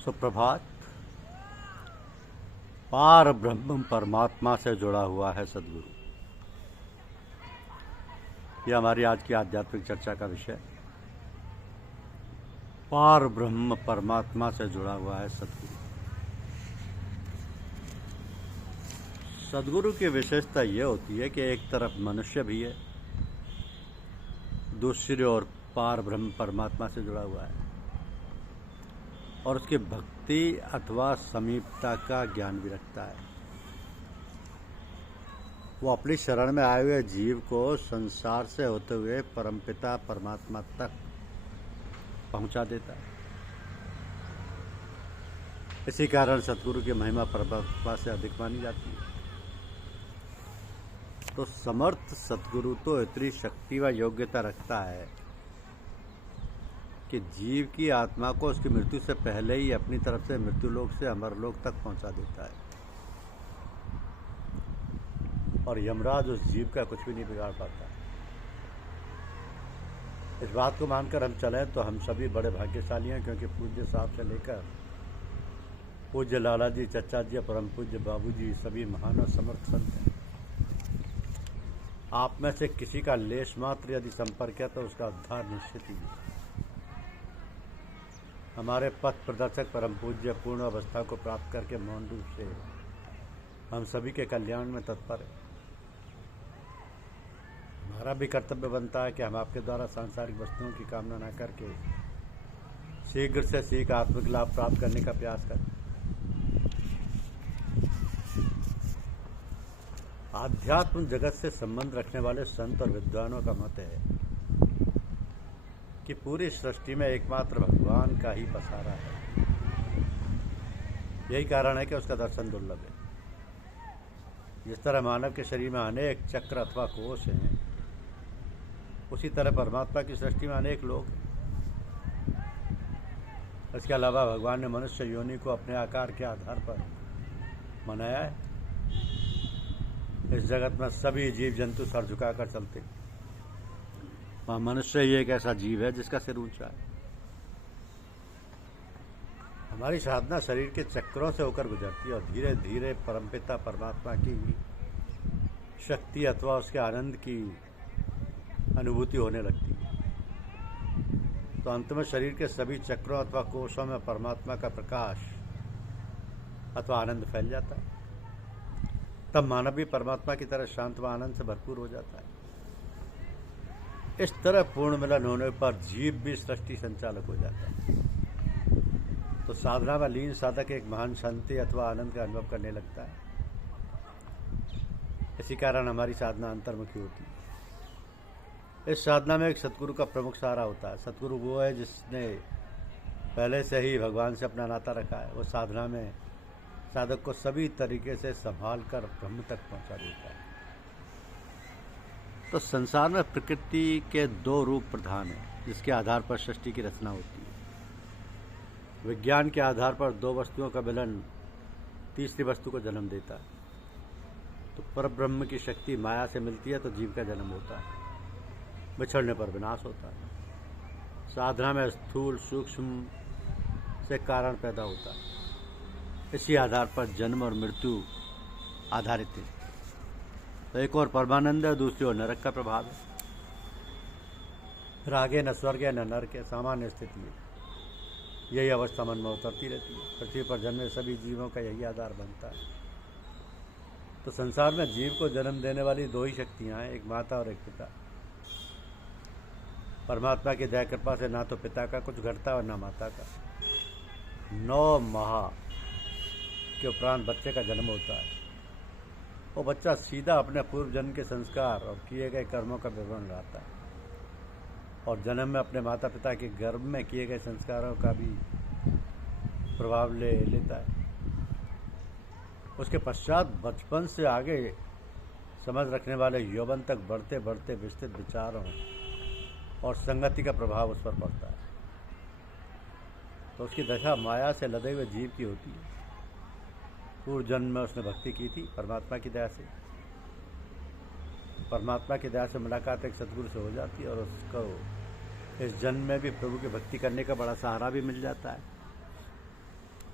सुप्रभात। पार ब्रह्म परमात्मा से जुड़ा हुआ है सदगुरु। यह हमारी आज की आध्यात्मिक चर्चा का विषय। पार ब्रह्म परमात्मा से जुड़ा हुआ है सदगुरु। सदगुरु की विशेषता यह होती है कि एक तरफ मनुष्य भी है, दूसरी ओर पार ब्रह्म परमात्मा से जुड़ा हुआ है और उसकी भक्ति अथवा समीपता का ज्ञान भी रखता है। वो अपनी शरण में आए हुए जीव को संसार से होते हुए परमपिता परमात्मा तक पहुंचा देता है। इसी कारण सतगुरु की महिमा परमात्मा से अधिक मानी जाती है। तो समर्थ सतगुरु तो इतनी शक्ति व योग्यता रखता है कि जीव की आत्मा को उसकी मृत्यु से पहले ही अपनी तरफ से मृत्युलोक से अमरलोक तक पहुंचा देता है और यमराज उस जीव का कुछ भी नहीं बिगाड़ पाता। इस बात को मानकर हम चलें तो हम सभी बड़े भाग्यशाली हैं, क्योंकि पूज्य साहब से लेकर पूज्य लाला जी, चचा जी, परम पूज्य बाबू जी सभी महान और समर्थ संत हैं। आप में से किसी का लेश मात्र यदि संपर्क है तो उसका उद्धार निश्चित ही है। हमारे पथ प्रदर्शक परम पूज्य पूर्ण अवस्था को प्राप्त करके मौन रूप से हम सभी के कल्याण में तत्पर हैं। हमारा भी कर्तव्य बनता है कि हम आपके द्वारा सांसारिक वस्तुओं की कामना न करके शीघ्र से शीघ्र आत्मिक लाभ प्राप्त करने का प्रयास करें। आध्यात्म जगत से संबंध रखने वाले संत और विद्वानों का मत है कि पूरी सृष्टि में एकमात्र भगवान का ही पसारा है। यही कारण है कि उसका दर्शन दुर्लभ है। जिस तरह मानव के शरीर में अनेक चक्र अथवा कोष हैं, उसी तरह परमात्मा की सृष्टि में अनेक लोग हैं। इसके अलावा भगवान ने मनुष्य योनि को अपने आकार के आधार पर बनाया है। इस जगत में सभी जीव जंतु सर झुकाकर चलते हैं। वहाँ मनुष्य ही एक ऐसा जीव है जिसका सिर ऊंचा है। हमारी साधना शरीर के चक्रों से होकर गुजरती है और धीरे धीरे परमपिता परमात्मा की शक्ति अथवा उसके आनंद की अनुभूति होने लगती है। तो अंत में शरीर के सभी चक्रों अथवा कोषों में परमात्मा का प्रकाश अथवा आनंद फैल जाता है। तब मानव भी परमात्मा की तरह शांत व आनंद से भरपूर हो जाता है। इस तरह पूर्ण मिलन होने पर जीव भी सृष्टि संचालक हो जाता है। तो साधना में लीन साधक एक महान शांति अथवा आनंद का अनुभव करने लगता है। इसी कारण हमारी साधना अंतर्मुखी होती है। इस साधना में एक सतगुरु का प्रमुख सहारा होता है। सतगुरु वो है जिसने पहले से ही भगवान से अपना नाता रखा है। वो साधना में साधक को सभी तरीके से संभाल कर ब्रह्म तक पहुंचा देता है। तो संसार में प्रकृति के दो रूप प्रधान हैं, जिसके आधार पर सृष्टि की रचना होती है। विज्ञान के आधार पर दो वस्तुओं का मिलन तीसरी वस्तु को जन्म देता है। तो परब्रह्म की शक्ति माया से मिलती है तो जीव का जन्म होता है, बिछड़ने पर विनाश होता है। साधना में स्थूल सूक्ष्म से कारण पैदा होता है। इसी आधार पर जन्म और मृत्यु आधारित है। तो एक और परमानंद है, दूसरी ओर नरक का प्रभाव है। फिर आगे न स्वर्ग है न नरक है, सामान्य स्थिति है। यही अवस्था मन में उतरती रहती है। पृथ्वी पर जन्मे सभी जीवों का यही आधार बनता है। तो संसार में जीव को जन्म देने वाली दो ही शक्तियां हैं, एक माता और एक पिता। परमात्मा की दया कृपा से ना तो पिता का कुछ घटता और ना माता का। 9 माह के उपरांत बच्चे का जन्म होता है। वो बच्चा सीधा अपने पूर्व जन्म के संस्कार और किए गए कर्मों का विवरण लाता है और जन्म में अपने माता पिता के गर्भ में किए गए संस्कारों का भी प्रभाव ले लेता है। उसके पश्चात बचपन से आगे समझ रखने वाले यौवन तक बढ़ते बढ़ते विस्तृत विचारों और संगति का प्रभाव उस पर पड़ता है। तो उसकी दशा माया से लदे हुए जीव की होती है। पूर्व जन्म में उसने भक्ति की थी परमात्मा की दया से। परमात्मा की दया से मुलाकात एक सतगुरु से हो जाती है और उसको इस जन्म में भी प्रभु की भक्ति करने का बड़ा सहारा भी मिल जाता है।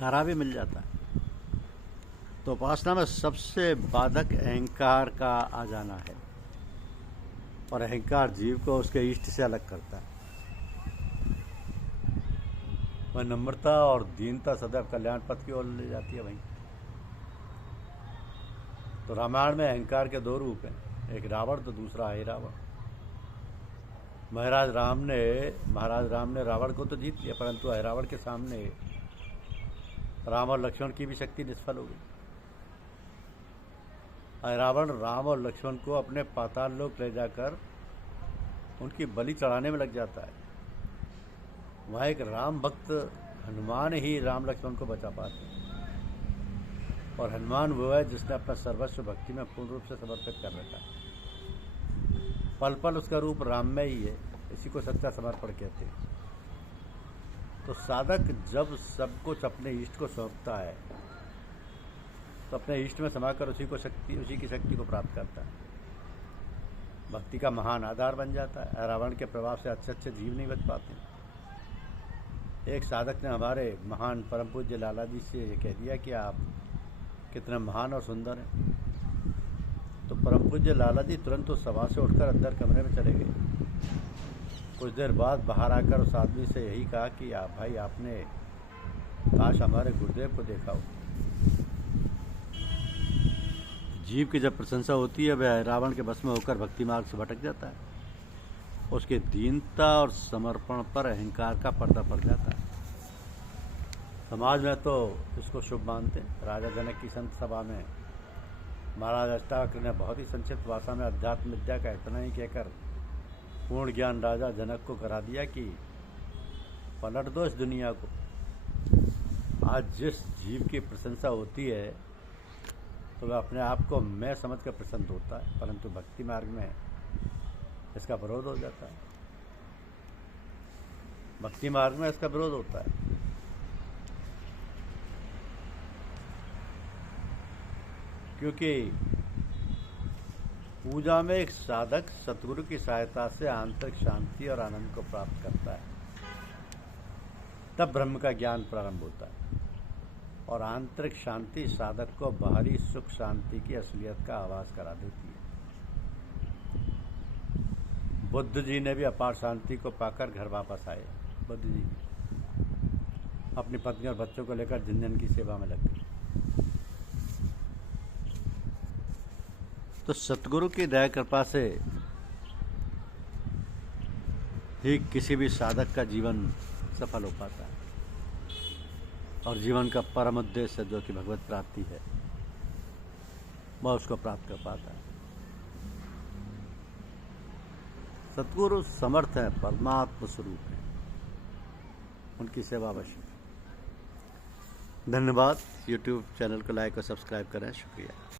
छुटकारा भी मिल जाता है। तो उपासना में सबसे बाधक अहंकार का आ जाना है, और अहंकार जीव को उसके इष्ट से अलग करता है। वह नम्रता और दीनता सदैव कल्याण पथ की ओर ले जाती है। वहीं तो रामायण में अहंकार के दो रूप हैं, एक रावण तो दूसरा है रावण। महाराज राम ने रावण को तो जीत लिया, परंतु रावण के सामने राम और लक्ष्मण की भी शक्ति निष्फल हो गई। रावण राम और लक्ष्मण को अपने पाताल लोक ले जाकर उनकी बलि चढ़ाने में लग जाता है। वहाँ एक राम भक्त हनुमान ही राम लक्ष्मण को बचा पाते हैं, और हनुमान वो है जिसने अपना सर्वस्व भक्ति में पूर्ण रूप से समर्पित कर रखा है। पल पल उसका रूप राम में ही है, इसी को सच्चा समर्पण कहते हैं। तो साधक जब सब कुछ अपने इष्ट को सौंपता है तो अपने इष्ट में समाकर उसी की शक्ति को प्राप्त करता है। भक्ति का महान आधार बन जाता है। रावण के प्रभाव से अच्छे जीव नहीं बच पाते। एक साधक ने हमारे महान परम पूज्य लाला जी से ये कह दिया कि आप कितने महान और सुंदर हैं। तो परम पूज्य लाला जी तुरंत उस सभा से उठकर अंदर कमरे में चले गए। कुछ देर बाद बाहर आकर उस आदमी से यही कहा कि भाई आपने काश हमारे गुरुदेव को देखा हो। जीव की जब प्रशंसा होती है वह रावण के बस में होकर भक्ति मार्ग से भटक जाता है। उसके दीनता और समर्पण पर अहंकार का पर्दा पड़ जाता है। समाज में तो इसको शुभ मानते हैं। राजा जनक की संत सभा में महाराज अष्टावक्र ने बहुत ही संक्षिप्त भाषा में अध्यात्म विद्या का इतना ही कहकर पूर्ण ज्ञान राजा जनक को करा दिया कि पलट दो इस दुनिया को। आज जिस जीव की प्रशंसा होती है तो वह अपने आप को मैं समझ कर प्रसन्न होता है, परंतु भक्ति मार्ग में इसका विरोध हो जाता है। भक्ति मार्ग में इसका विरोध होता है। क्योंकि पूजा में एक साधक सतगुरु की सहायता से आंतरिक शांति और आनंद को प्राप्त करता है, तब ब्रह्म का ज्ञान प्रारंभ होता है। और आंतरिक शांति साधक को बाहरी सुख शांति की असलियत का आभास करा देती है। बुद्ध जी ने भी अपार शांति को पाकर घर वापस आए। बुद्ध जी अपनी पत्नी और बच्चों को लेकर जिन की सेवा में लग गए। तो सतगुरु की दया कृपा से ही किसी भी साधक का जीवन सफल हो पाता है, और जीवन का परम उद्देश्य जो कि भगवत प्राप्ति है वह उसको प्राप्त कर पाता है। सतगुरु समर्थ है, परमात्म स्वरूप है, उनकी सेवा अवश्य। धन्यवाद। YouTube चैनल को लाइक और सब्सक्राइब करें। शुक्रिया।